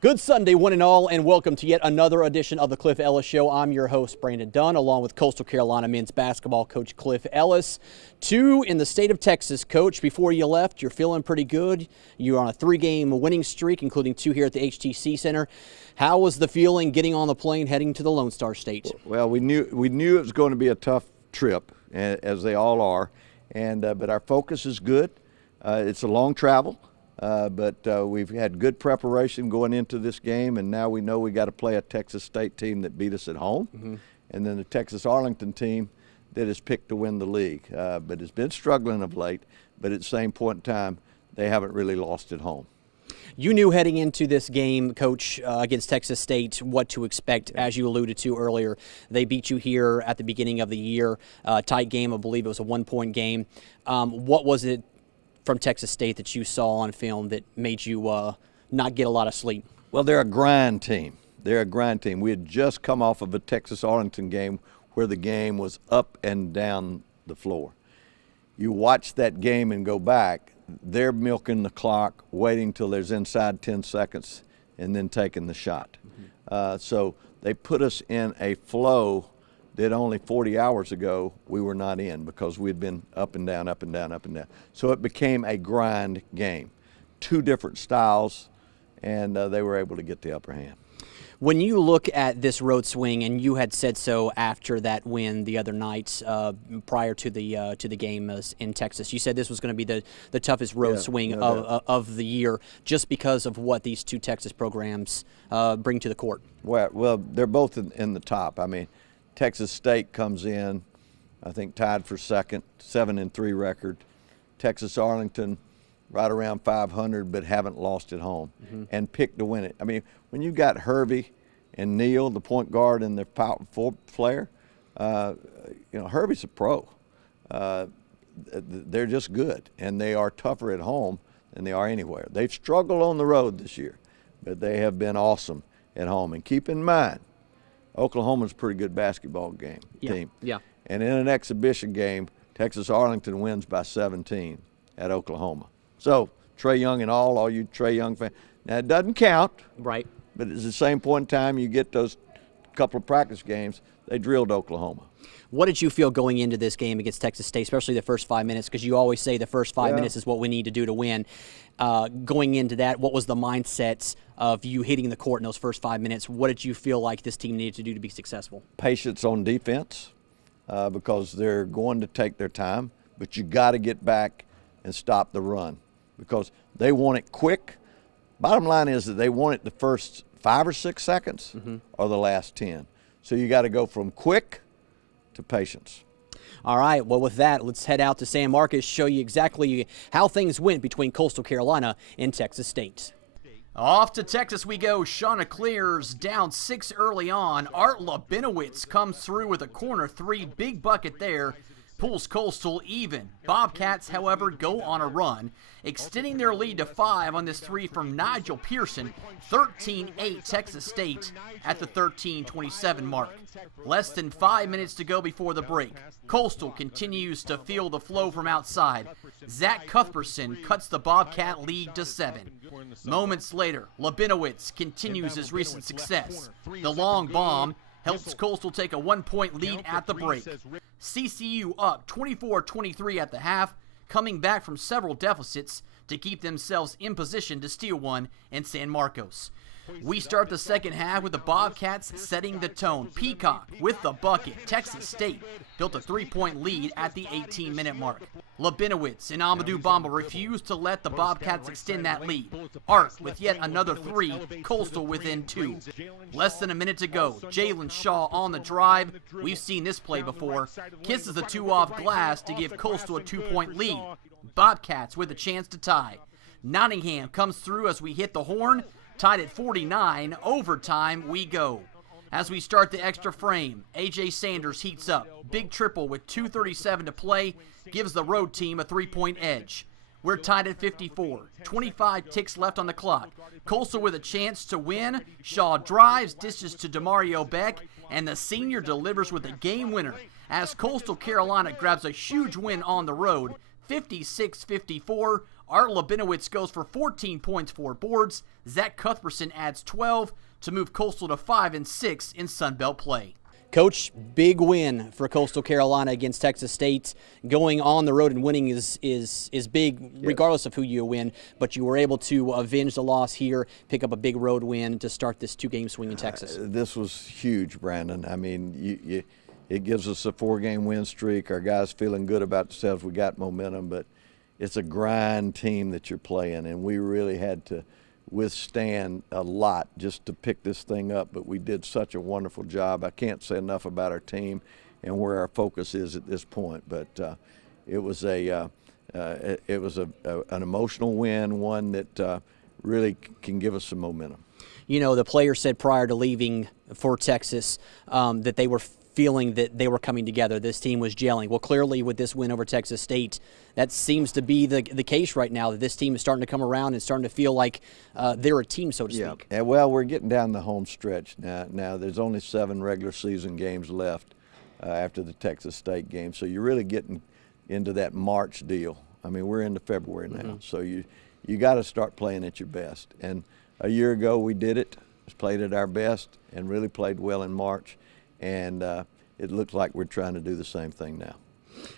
Good Sunday, one and all, and welcome to yet another edition of the Cliff Ellis Show. I'm your host, Brandon Dunn, along with Coastal Carolina men's basketball coach Cliff Ellis. 2 in the state of Texas, Coach. Before you left, you're feeling pretty good. You're on a 3-game winning streak, including 2 here at the HTC Center. How was the feeling getting on the plane heading to the Lone Star State? Well, we knew it was going to be a tough trip, as they all are, and but our focus is good. It's a long travel. But we've had good preparation going into this game, and now we know we got to play a Texas State team that beat us at home, and then the Texas-Arlington team that is picked to win the league. But it's been struggling of late, but at the same point in time, they haven't really lost at home. You knew heading into this game, Coach, against Texas State, what to expect, as you alluded to earlier. They beat you here at the beginning of the year. Tight game, I believe it was a 1-point game. What was it from Texas State that you saw on film that made you not get a lot of sleep? Well, they're a grind team. They're a grind team. We had just come off of a Texas-Arlington game where the game was up and down the floor. You watch that game and go back, they're milking the clock, waiting till there's inside 10 seconds, and then taking the shot. So they put us in a flow that only 40 hours ago we were not in, because we'd been up and down, up and down, up and down. So it became a grind game. 2 different styles, and they were able to get the upper hand. When you look at this road swing, and you had said so after that win the other night prior to the game in Texas, you said this was going to be the toughest road swing of the year, just because of what these 2 Texas programs bring to the court. Well, they're both in the top. I mean, Texas State comes in, I think, tied for second, 7-3 record. Texas-Arlington right around 500, but haven't lost at home, and picked to win it. I mean, when you got Hervey and Neal, the point guard, and the power forward player, Hervey's a pro. They're just good, and they are tougher at home than they are anywhere. They've struggled on the road this year, but they have been awesome at home. And keep in mind, Oklahoma's a pretty good basketball team. Yeah. And in an exhibition game, Texas-Arlington wins by 17 at Oklahoma. So Trae Young and all you Trae Young fans. Now, it doesn't count. Right. But at the same point in time, you get those couple of practice games, they drilled Oklahoma. What did you feel going into this game against Texas State, especially the first 5 minutes? Because you always say the first 5 minutes is what we need to do to win. Going into that, what was the mindset of you hitting the court in those first 5 minutes? What did you feel like this team needed to do to be successful? Patience on defense, because they're going to take their time, but you got to get back and stop the run, because they want it quick. Bottom line is that they want it the first 5 or 6 seconds or the last 10. So you got to go from quick to patience. All right, well, with that, let's head out to San Marcos, show you exactly how things went between Coastal Carolina and Texas State. Off to Texas we go. Shauna clears down 6 early on. Art Labinowitz comes through with a corner 3, big bucket there. Pulls Coastal even. Bobcats, however, go on a run, extending their lead to 5 on this 3 from Nigel Pearson. 13-8 Texas State at the 13:27 mark. Less than 5 minutes to go before the break. Coastal continues to feel the flow from outside. Zach Cuthbertson cuts the Bobcat lead to 7. Moments later, Labinowitz continues his recent success. The long bomb helps Coastal take a 1-point lead at the break. CCU up 24-23 at the half, coming back from several deficits to keep themselves in position to steal one in San Marcos. We start the second half with the Bobcats setting the tone. Peacock with the bucket. Texas State built a 3-point lead at the 18-minute mark. Labinowitz and Amadou Bamba refused to let the Bobcats extend that lead. Art with yet another 3, Coastal within 2. Less than a minute to go. Jalen Shaw on the drive. We've seen this play before. Kisses the 2 off glass to give Coastal a 2-point lead. Bobcats with a chance to tie. Nottingham comes through as we hit the horn. Tied at 49, overtime we go. As we start the extra frame, A.J. Sanders heats up. Big triple with 2:37 to play gives the road team a 3-point edge. We're tied at 54. 25 ticks left on the clock. Coastal with a chance to win. Shaw drives, dishes to Demario Beck, and the senior delivers with a game winner as Coastal Carolina grabs a huge win on the road, 56-54, Art Labinowitz goes for 14 points, 4 boards. Zach Cuthbertson adds 12 to move Coastal to 5-6 in Sun Belt play. Coach, big win for Coastal Carolina against Texas State. Going on the road and winning is big, regardless of who you win. But you were able to avenge the loss here, pick up a big road win to start this 2-game swing in Texas. This was huge, Brandon. I mean, it gives us a 4-game win streak. Our guys feeling good about themselves. We got momentum, but it's a grind team that you're playing, and we really had to withstand a lot just to pick this thing up, but we did such a wonderful job. I can't say enough about our team and where our focus is at this point, but it was an emotional win, one that really can give us some momentum. You know, the player said prior to leaving for Texas that they were feeling that they were coming together. This team was gelling. Well, clearly with this win over Texas State, that seems to be the case right now, that this team is starting to come around and starting to feel like they're a team, so to speak. Yeah, well, we're getting down the home stretch now. Now, there's only 7 regular season games left after the Texas State game, so you're really getting into that March deal. I mean, we're into February now, so you got to start playing at your best. And a year ago, we did it, played at our best, and really played well in March. And it looks like we're trying to do the same thing now.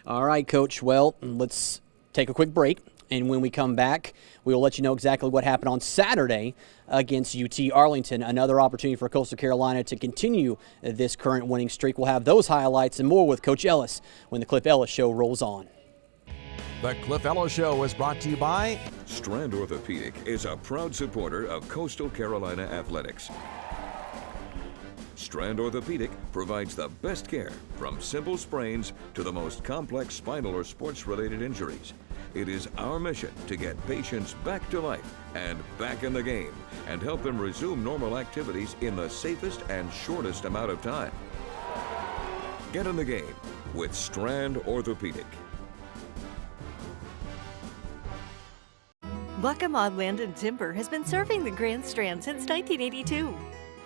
All right, Coach. Well, let's take a quick break. And when we come back, we will let you know exactly what happened on Saturday against UT-Arlington. Another opportunity for Coastal Carolina to continue this current winning streak. We'll have those highlights and more with Coach Ellis when the Cliff Ellis Show rolls on. The Cliff Ellis Show is brought to you by Strand Orthopedic is a proud supporter of Coastal Carolina athletics. Strand Orthopedic provides the best care from simple sprains to the most complex spinal or sports-related injuries. It is our mission to get patients back to life and back in the game and help them resume normal activities in the safest and shortest amount of time. Get in the game with Strand Orthopedic. Waccamaw Land and Timber has been serving the Grand Strand since 1982.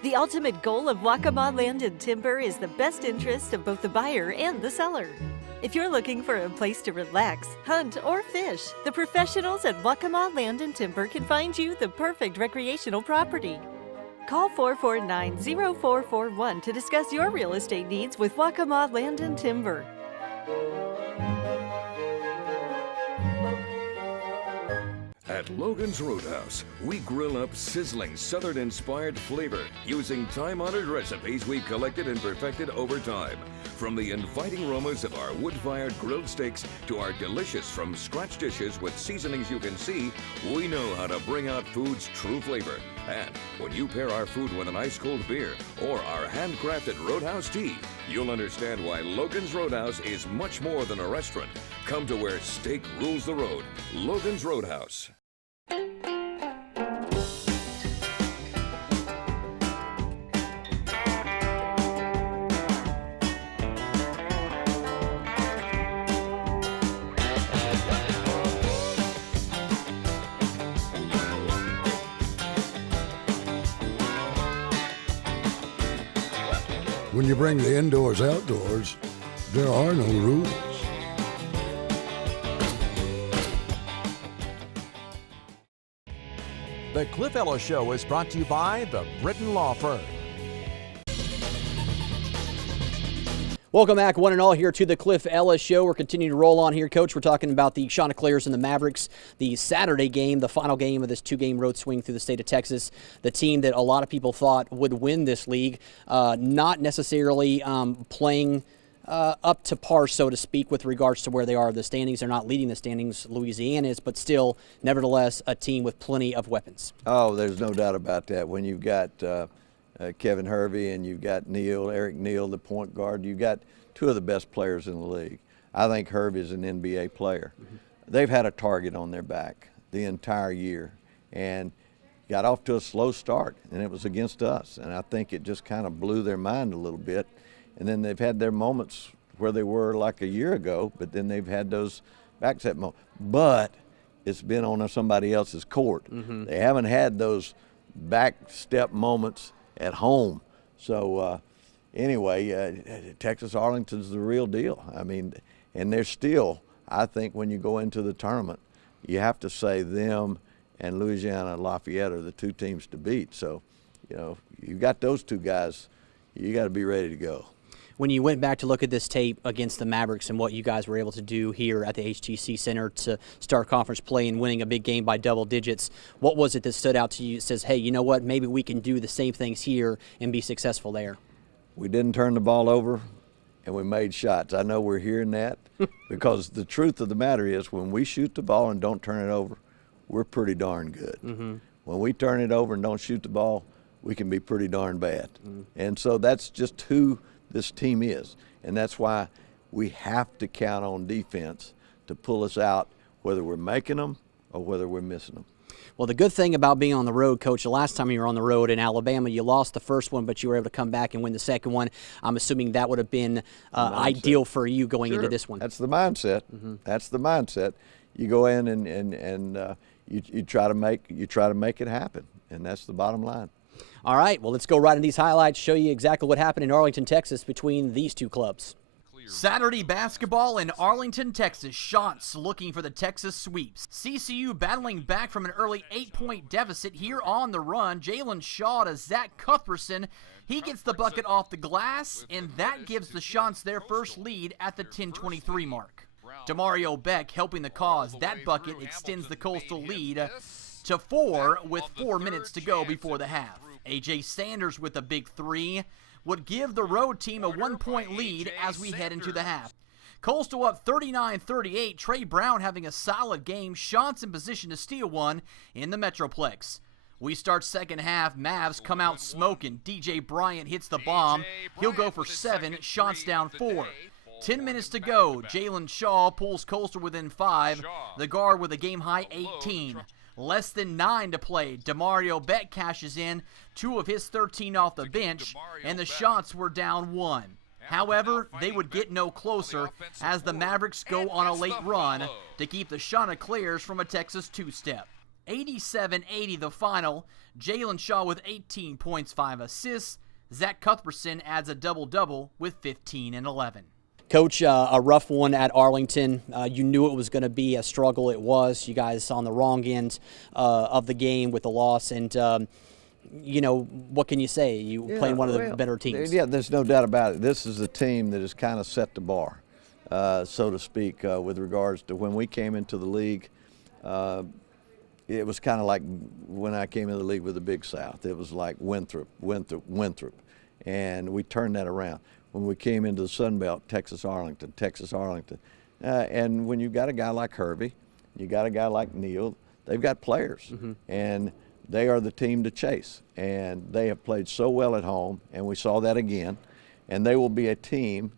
The ultimate goal of Waccamaw Land and Timber is the best interest of both the buyer and the seller. If you're looking for a place to relax, hunt, or fish, the professionals at Waccamaw Land and Timber can find you the perfect recreational property. Call 449-0441 to discuss your real estate needs with Waccamaw Land and Timber. At Logan's Roadhouse, we grill up sizzling Southern-inspired flavor using time-honored recipes we've collected and perfected over time. From the inviting aromas of our wood-fired grilled steaks to our delicious from-scratch dishes with seasonings you can see, we know how to bring out food's true flavor. And when you pair our food with an ice-cold beer or our handcrafted Roadhouse tea, you'll understand why Logan's Roadhouse is much more than a restaurant. Come to where steak rules the road. Logan's Roadhouse. When you bring the indoors outdoors, there are no rules. The Cliff Ellis Show is brought to you by the Britton Law Firm. Welcome back, one and all, here to the Cliff Ellis Show. We're continuing to roll on here, Coach. We're talking about the Chanticleers and the Mavericks, the Saturday game, the final game of this 2-game road swing through the state of Texas. The team that a lot of people thought would win this league, not necessarily playing up to par, so to speak, with regards to where they are. The standings are not leading the standings. Louisiana is, but still, nevertheless, a team with plenty of weapons. Oh, there's no doubt about that. When you've got Kevin Hervey and you've got Eric Neal, the point guard, you've got 2 of the best players in the league. I think Hervey is an NBA player. They've had a target on their back the entire year and got off to a slow start, and it was against us. And I think it just kind of blew their mind a little bit. And then they've had their moments where they were like a year ago, but then they've had those back-step moments. But it's been on somebody else's court. They haven't had those back-step moments at home. So anyway, Texas Arlington's the real deal. I mean, and they're still, I think when you go into the tournament, you have to say them and Louisiana Lafayette are the two teams to beat. So, you know, you got those two guys, you got to be ready to go. When you went back to look at this tape against the Mavericks and what you guys were able to do here at the HTC Center to start conference play and winning a big game by double digits, what was it that stood out to you that says, hey, you know what, maybe we can do the same things here and be successful there? We didn't turn the ball over, and we made shots. I know we're hearing that because the truth of the matter is when we shoot the ball and don't turn it over, we're pretty darn good. When we turn it over and don't shoot the ball, we can be pretty darn bad. And so that's just who this team is, and that's why we have to count on defense to pull us out, whether we're making them or whether we're missing them. Well, the good thing about being on the road, Coach, the last time you were on the road in Alabama, you lost the first one, but you were able to come back and win the second one. I'm assuming that would have been ideal for you going into this one. That's the mindset. That's the mindset. You go in and you try to make it happen, and that's the bottom line. All right, well, let's go right in these highlights, show you exactly what happened in Arlington, Texas between these two clubs. Saturday basketball in Arlington, Texas. Chants looking for the Texas sweeps. CCU battling back from an early 8-point deficit here on the run. Jalen Shaw to Zach Cuthbertson. He gets the bucket off the glass, and that gives the Chants their first lead at the 10:23 mark. Demario Beck helping the cause. That bucket extends the Coastal lead to 4 with 4 minutes to go before the half. A.J. Sanders with a big 3 would give the road team a 1-point lead as we head into the half. Coastal up 39-38. Trey Brown having a solid game. Chants in position to steal one in the Metroplex. We start second half. Mavs come out smoking. DJ Bryant hits the bomb. He'll go for 7. Chants down 4. 10 minutes to go. Jalen Shaw pulls Coastal within 5. The guard with a game-high 18. Less than 9 to play. Demario Beck cashes in 2 of his 13 off the bench, and the Chants were down 1. However, they would get no closer as the Mavericks go on a late run to keep the Chanticleers from a Texas two-step. 87-80 the final. Jalen Shaw with 18 points, 5 assists. Zach Cuthbertson adds a double-double with 15 and 11. Coach, a rough one at Arlington. You knew it was going to be a struggle. It was. You guys on the wrong end of the game with the loss. And, you know, what can you say? You playing one of the better teams. Yeah, there's no doubt about it. This is a team that has kind of set the bar, so to speak, with regards to when we came into the league. It was kind of like when I came into the league with the Big South. It was like Winthrop. And we turned that around. When we came into the Sun Belt, Texas-Arlington. And when you got a guy like Hervey, you got a guy like Neal, they've got players. And they are the team to chase. And they have played so well at home, and we saw that again. And they will be a team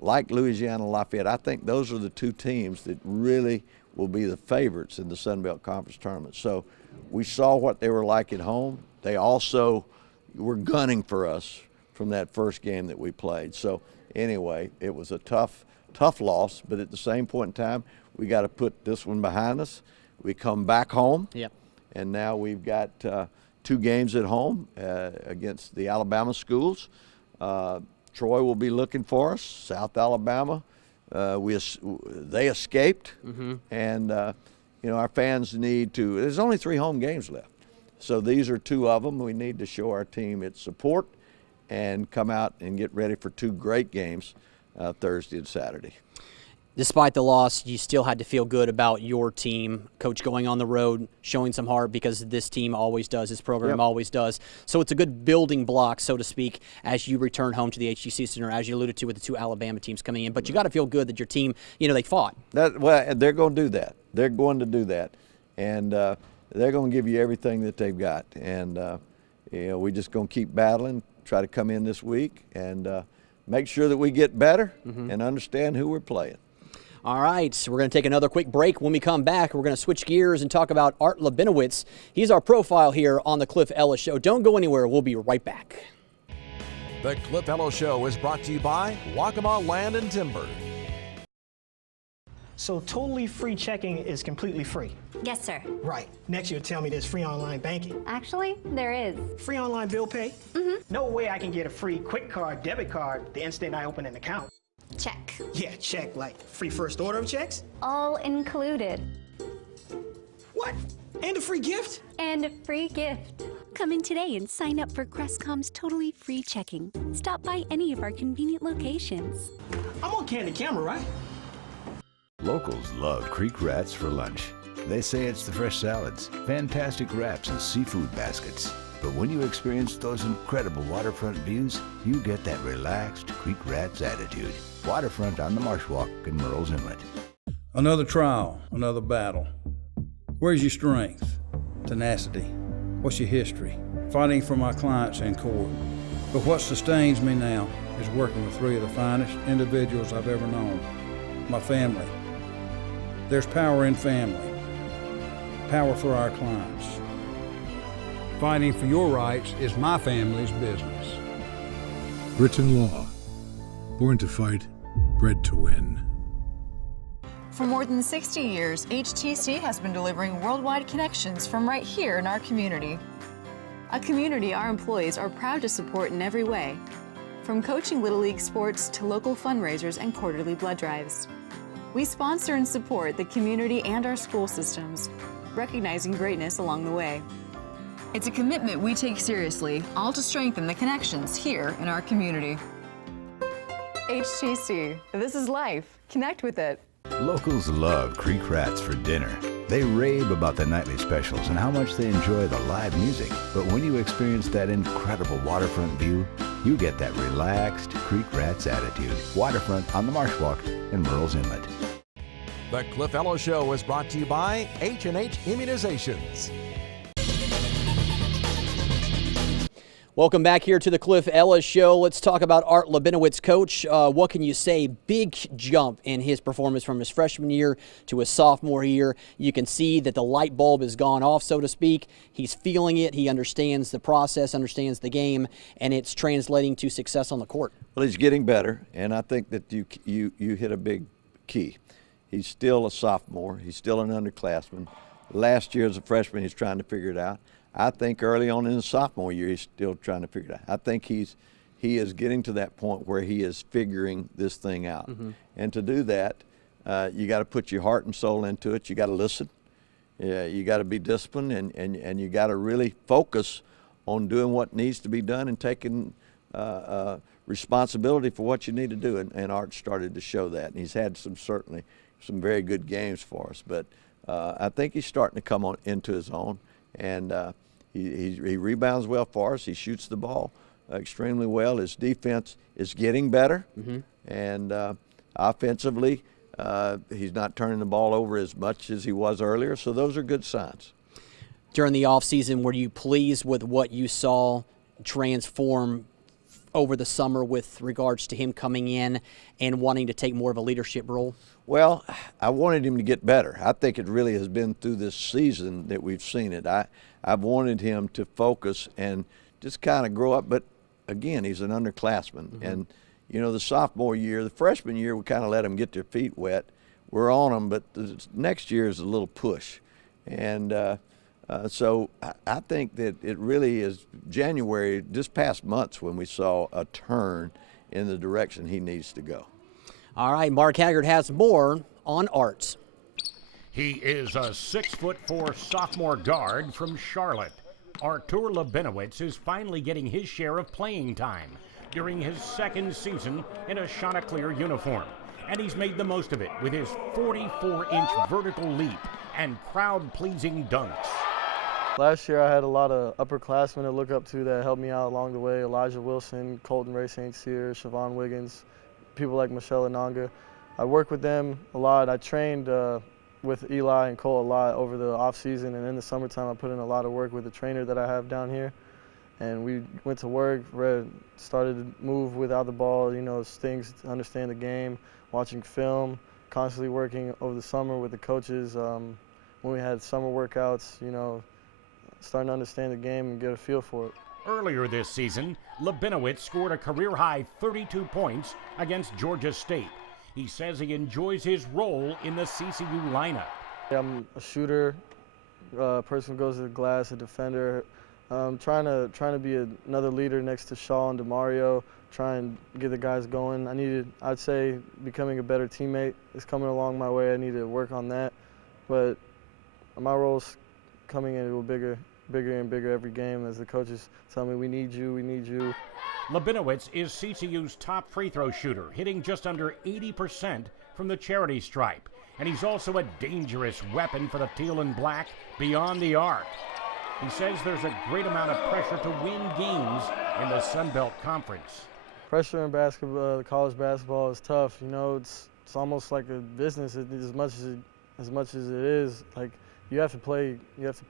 like Louisiana Lafayette. I think those are the two teams that really will be the favorites in the Sun Belt Conference tournament. So we saw what they were like at home. They also were gunning for us from that first game that we played. So anyway, it was a tough loss, but at the same point in time, we got to put this one behind us. We come back home, and now we've got 2 games at home against the Alabama schools. Troy will be looking for us. South Alabama, they escaped, and you know, our fans need to. There's only 3 home games left, so these are 2 of them. We need to show our team its support and come out and get ready for 2 great games Thursday and Saturday. Despite the loss, you still had to feel good about your team, Coach, going on the road, showing some heart because this team always does, this program always does. So it's a good building block, so to speak, as you return home to the HTC Center, as you alluded to with the 2 Alabama teams coming in. But you got to feel good that your team, you know, they fought. Well, they're going to do that. They're going to do that. And they're going to give you everything that they've got. And, you know, we're just going to keep battling, try to come in this week and make sure that we get better and understand who we're playing. All right, so we're going to take another quick break. When we come back, we're going to switch gears and talk about Art Labinowitz. He's our profile here on the Cliff Ellis Show. Don't go anywhere. We'll be right back. The Cliff Ellis Show is brought to you by Waccamaw Land and Timber. So totally free checking is completely free. Yes, sir. Right. Next you'll tell me there's free online banking. Actually, there is. Free online bill pay? No way I can get a free quick card, debit card the instant I open an account. Check. Yeah, check, like free first order of checks? All included. What? And a free gift? And a free gift. Come in today and sign up for Crestcom's totally free checking. Stop by any of our convenient locations. I'm on Candid Camera, right? Locals love Creek Rats for lunch. They say it's the fresh salads, fantastic wraps, and seafood baskets. But when you experience those incredible waterfront views, you get that relaxed Creek Rats attitude. Waterfront on the Marsh Walk in Murrells Inlet. Another trial, another battle. Where's your strength? Tenacity. What's your history? Fighting for my clients in court. But what sustains me now is working with three of the finest individuals I've ever known. My family. There's power in family. Power for our clients. Fighting for your rights is my family's business. Written law. Born to fight, bred to win. For more than 60 years, HTC has been delivering worldwide connections from right here in our community. A community our employees are proud to support in every way, from coaching Little League sports to local fundraisers and quarterly blood drives. We sponsor and support the community and our school systems, recognizing greatness along the way. It's a commitment we take seriously, all to strengthen the connections here in our community. HTC, this is life. Connect with it. Locals love Creek Rats for dinner. They rave about the nightly specials and how much they enjoy the live music. But when you experience that incredible waterfront view, you get that relaxed Creek Rats attitude. Waterfront on the Marsh Walk in Murrells Inlet. The Cliff Ellis Show is brought to you by H&H Immunizations. Welcome back here to the Cliff Ellis Show. Let's talk about Art Labinowitz, Coach. What can you say? Big jump in his performance from his freshman year to his sophomore year. You can see that the light bulb has gone off, so to speak. He's feeling it. He understands the process, understands the game, and it's translating to success on the court. Well, he's getting better, and I think that you hit a big key. He's still a sophomore. He's still an underclassman. Last year as a freshman, he's trying to figure it out. I think early on in his sophomore year, he's still trying to figure it out. I think he is getting to that point where he is figuring this thing out. Mm-hmm. And to do that, you got to put your heart and soul into it. You got to listen. You got to be disciplined, and you got to really focus on doing what needs to be done and taking responsibility for what you need to do. And Art started to show that. And he's had certainly some very good games for us. But I think he's starting to come into his own. And he rebounds well for us. He shoots the ball extremely well. His defense is getting better. Mm-hmm. And offensively, he's not turning the ball over as much as he was earlier. So those are good signs. During the offseason, were you pleased with what you saw transform over the summer with regards to him coming in and wanting to take more of a leadership role? Well, I wanted him to get better. I think it really has been through this season that we've seen it. I've wanted him to focus and just kind of grow up. But, again, he's an underclassman. Mm-hmm. And, you know, the sophomore year, the freshman year, we kind of let them get their feet wet. We're on them, but the next year is a little push. And so I think that it really is January, just past months, when we saw a turn in the direction he needs to go. All right, Mark Haggard has more on Art. He is a 6'4" sophomore guard from Charlotte. Artur Labinowitz is finally getting his share of playing time during his second season in a Chanticleer uniform. And he's made the most of it with his 44-inch vertical leap and crowd-pleasing dunks. Last year I had a lot of upperclassmen to look up to that helped me out along the way. Elijah Wilson, Colton Ray St. Cyr, Siobhan Wiggins, people like Michelle Ananga. I worked with them a lot. I trained with Eli and Cole a lot over the off season, and in the summertime I put in a lot of work with the trainer that I have down here. And we went to work, started to move without the ball, you know, things to understand the game, watching film, constantly working over the summer with the coaches. When we had summer workouts, you know, starting to understand the game and get a feel for it. Earlier this season, Labinowitz scored a career-high 32 points against Georgia State. He says he enjoys his role in the CCU lineup. I'm a shooter, a person who goes to the glass, a defender. Trying to be another leader next to Shaw and DeMario, try and get the guys going. I'd say becoming a better teammate is coming along my way. I need to work on that. But my role's coming into a bigger and bigger every game as the coaches tell me, we need you, we need you. Labinowitz is CCU's top free throw shooter, hitting just under 80% from the charity stripe. And he's also a dangerous weapon for the teal and black beyond the arc. He says there's a great amount of pressure to win games in the Sun Belt Conference. Pressure in basketball, college basketball is tough. You know, it's almost like a business as much as it is. Like, you have to play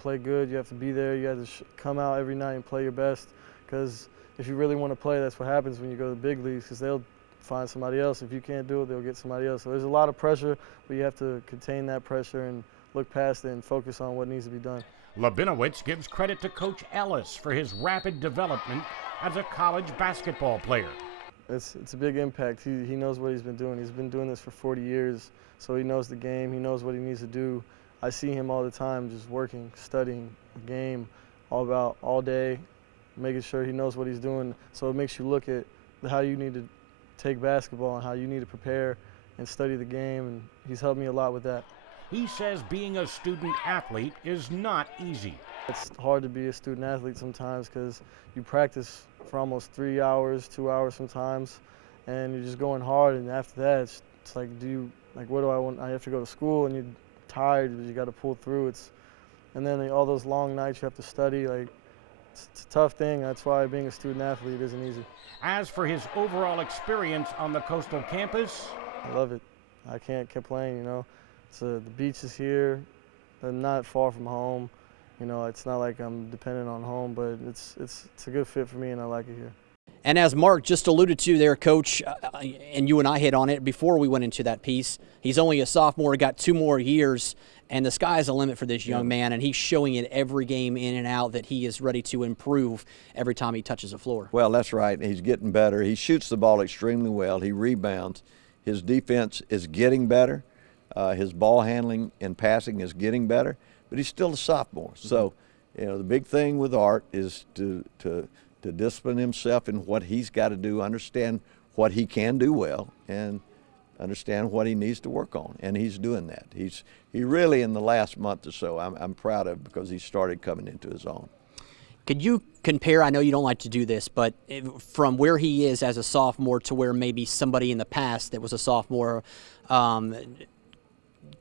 good. You have to be there. You have to come out every night and play your best. Because if you really want to play, that's what happens when you go to the big leagues. Because they'll find somebody else. If you can't do it, they'll get somebody else. So there's a lot of pressure, but you have to contain that pressure and look past it and focus on what needs to be done. Labinowitz gives credit to Coach Ellis for his rapid development as a college basketball player. It's a big impact. He knows what he's been doing. He's been doing this for 40 years, so he knows the game. He knows what he needs to do. I see him all the time just working, studying the game all day, making sure he knows what he's doing. So it makes you look at how you need to take basketball and how you need to prepare and study the game, and he's helped me a lot with that. He says being a student athlete is not easy. It's hard to be a student athlete sometimes because you practice for almost 3 hours, 2 hours sometimes, and you're just going hard, and after that it's like, what do I want? I have to go to school, and you're tired, but you got to pull through. And then all those long nights you have to study, like, it's a tough thing. That's why being a student athlete isn't easy. As for his overall experience on the Coastal campus, I love it. I can't complain, you know. The beach is here. I'm not far from home. You know, it's not like I'm dependent on home, but it's a good fit for me, and I like it here. And as Mark just alluded to there, Coach, and you and I hit on it before we went into that piece, he's only a sophomore, got 2 more years, and the sky's the limit for this young man, and he's showing it every game in and out that he is ready to improve every time he touches the floor. Well, that's right. He's getting better. He shoots the ball extremely well. He rebounds. His defense is getting better. His ball handling and passing is getting better, but he's still a sophomore. So, you know, the big thing with Art is to discipline himself in what he's got to do, understand what he can do well, and understand what he needs to work on, and he's doing that. He really, in the last month or so, I'm proud of, because he started coming into his own. Could you compare, I know you don't like to do this, but from where he is as a sophomore to where maybe somebody in the past that was a sophomore,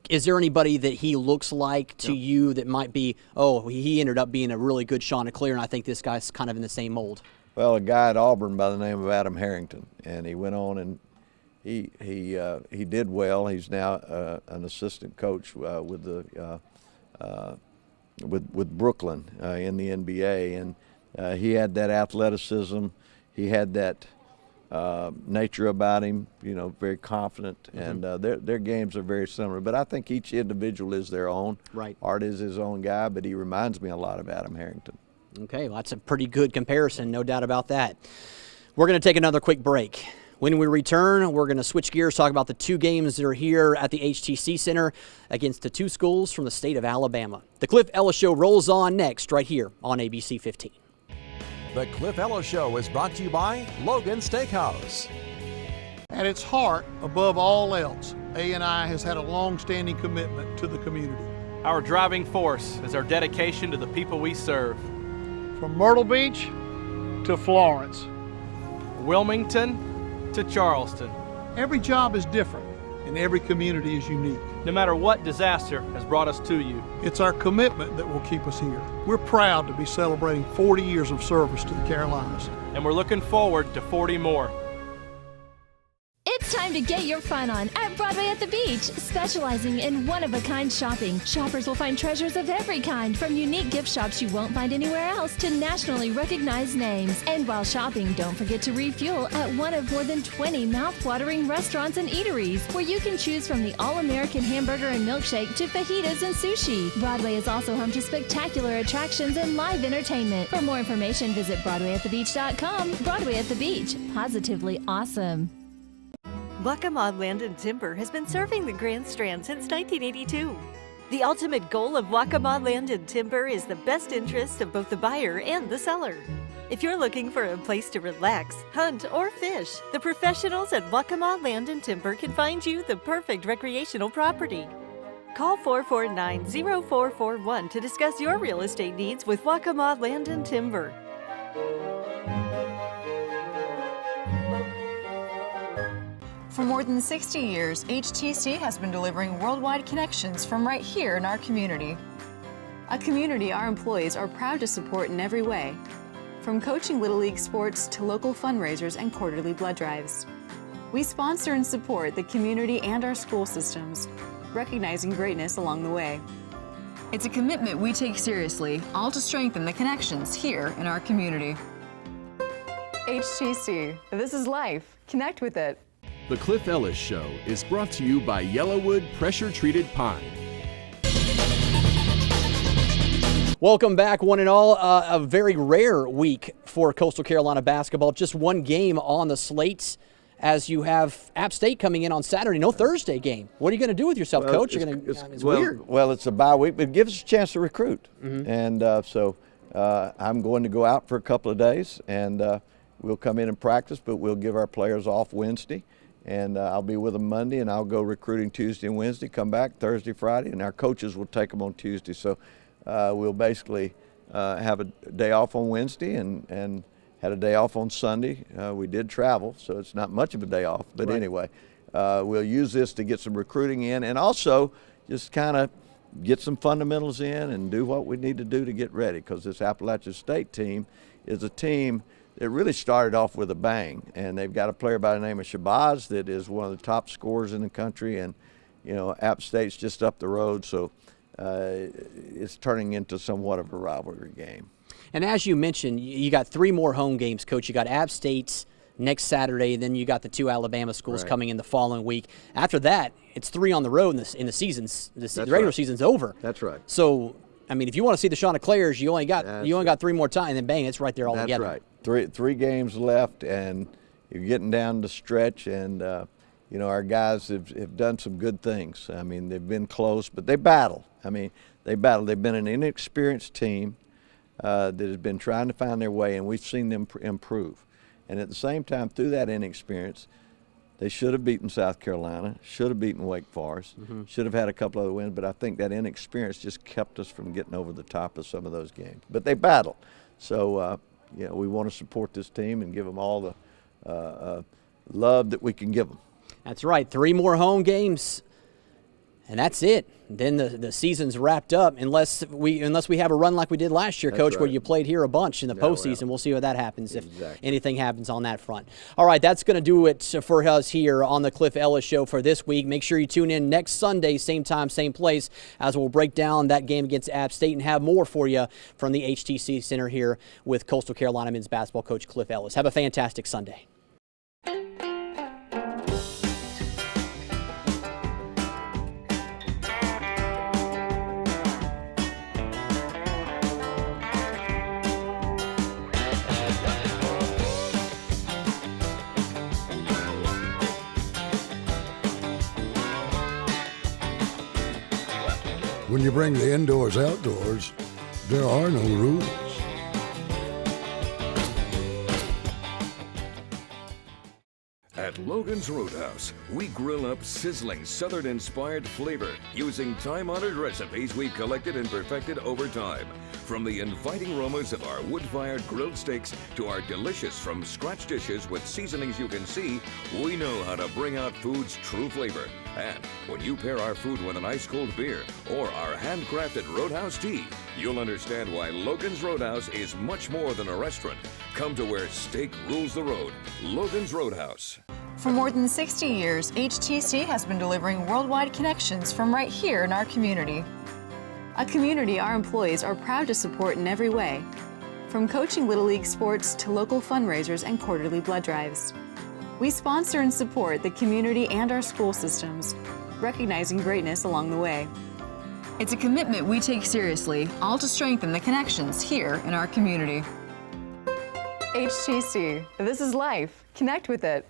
is there anybody that he looks like to you that might be, oh, he ended up being a really good Chanticleer, and I think this guy's kind of in the same mold? Well, a guy at Auburn by the name of Adam Harrington, and he went on and he did well. He's now an assistant coach with Brooklyn in the NBA, and he had that athleticism. He had that nature about him, you know, very confident, and their games are very similar. But I think each individual is their own. Right. Art is his own guy, but he reminds me a lot of Adam Harrington. Okay, well, that's a pretty good comparison, no doubt about that. We're going to take another quick break. When we return, we're going to switch gears, talk about the 2 games that are here at the HTC Center against the 2 schools from the state of Alabama. The Cliff Ellis Show rolls on next right here on ABC 15. The Cliff Ellis Show is brought to you by Logan Steakhouse. At its heart, above all else, A&I has had a long-standing commitment to the community. Our driving force is our dedication to the people we serve. From Myrtle Beach to Florence, Wilmington to Charleston. Every job is different, and every community is unique. No matter what disaster has brought us to you, it's our commitment that will keep us here. We're proud to be celebrating 40 years of service to the Carolinas. And we're looking forward to 40 more. It's time to get your fun on at Broadway at the Beach, specializing in one-of-a-kind shopping. Shoppers will find treasures of every kind, from unique gift shops you won't find anywhere else to nationally recognized names. And while shopping, don't forget to refuel at one of more than 20 mouth-watering restaurants and eateries, where you can choose from the all-American hamburger and milkshake to fajitas and sushi. Broadway is also home to spectacular attractions and live entertainment. For more information, visit BroadwayAtTheBeach.com. Broadway at the Beach, positively awesome. Waccamaw Land and Timber has been serving the Grand Strand since 1982. The ultimate goal of Waccamaw Land and Timber is the best interest of both the buyer and the seller. If you're looking for a place to relax, hunt, or fish, the professionals at Waccamaw Land and Timber can find you the perfect recreational property. Call 449-0441 to discuss your real estate needs with Waccamaw Land and Timber. For more than 60 years, HTC has been delivering worldwide connections from right here in our community. A community our employees are proud to support in every way, from coaching Little League sports to local fundraisers and quarterly blood drives. We sponsor and support the community and our school systems, recognizing greatness along the way. It's a commitment we take seriously, all to strengthen the connections here in our community. HTC, this is life. Connect with it. The Cliff Ellis Show is brought to you by Yellowwood Pressure Treated Pine. Welcome back, one and all. A very rare week for Coastal Carolina basketball. Just one game on the slate as you have App State coming in on Saturday. No Thursday game. What are you going to do with yourself, Coach? It's weird. Well, it's a bye week, but it gives us a chance to recruit. And so I'm going to go out for a couple of days, and we'll come in and practice, but we'll give our players off Wednesday. And I'll be with them Monday, and I'll go recruiting Tuesday and Wednesday, come back Thursday, Friday, and our coaches will take them on Tuesday. So we'll basically have a day off on Wednesday and had a day off on Sunday. We did travel, so it's not much of a day off. But anyway, we'll use this to get some recruiting in and also just kind of get some fundamentals in and do what we need to do to get ready, because this Appalachian State team is a team that really started off with a bang, and they've got a player by the name of Shabazz that is one of the top scorers in the country, and you know, App State's just up the road, so it's turning into somewhat of a rivalry game. And as you mentioned, you got 3 more home games, Coach. You got App State next Saturday, then you got the 2 Alabama schools coming in the following week. After that, it's 3 on the road in the seasons. The regular season's over. That's right. So, I mean, if you want to see the Chanticleers, you only got 3 more times, and then bang, it's right there all together. That's right. Three games left, and you're getting down the stretch, and you know, our guys have done some good things. I mean, they've been close, but they battle. I mean, they battle. They've been an inexperienced team that has been trying to find their way, and we've seen them improve. And at the same time, through that inexperience, they should have beaten South Carolina, should have beaten Wake Forest, should have had a couple other wins, but I think that inexperience just kept us from getting over the top of some of those games. But they battle. So, you know, we want to support this team and give them all the love that we can give them. That's right. 3 more home games, and that's it. Then the season's wrapped up, unless we have a run like we did last year, Coach, where you played here a bunch in the postseason. We'll see what that happens if anything happens on that front. All right, that's going to do it for us here on the Cliff Ellis Show for this week. Make sure you tune in next Sunday, same time, same place, as we'll break down that game against App State and have more for you from the HTC Center here with Coastal Carolina men's basketball coach Cliff Ellis. Have a fantastic Sunday. When you bring the indoors outdoors, there are no rules. At Logan's Roadhouse, we grill up sizzling Southern-inspired flavor using time-honored recipes we've collected and perfected over time. From the inviting aromas of our wood-fired grilled steaks to our delicious from-scratch dishes with seasonings you can see, we know how to bring out food's true flavor. And when you pair our food with an ice-cold beer or our handcrafted Roadhouse tea, you'll understand why Logan's Roadhouse is much more than a restaurant. Come to where steak rules the road. Logan's Roadhouse. For more than 60 years, HTC has been delivering worldwide connections from right here in our community. A community our employees are proud to support in every way, from coaching Little League sports to local fundraisers and quarterly blood drives. We sponsor and support the community and our school systems, recognizing greatness along the way. It's a commitment we take seriously, all to strengthen the connections here in our community. HTC, this is life. Connect with it.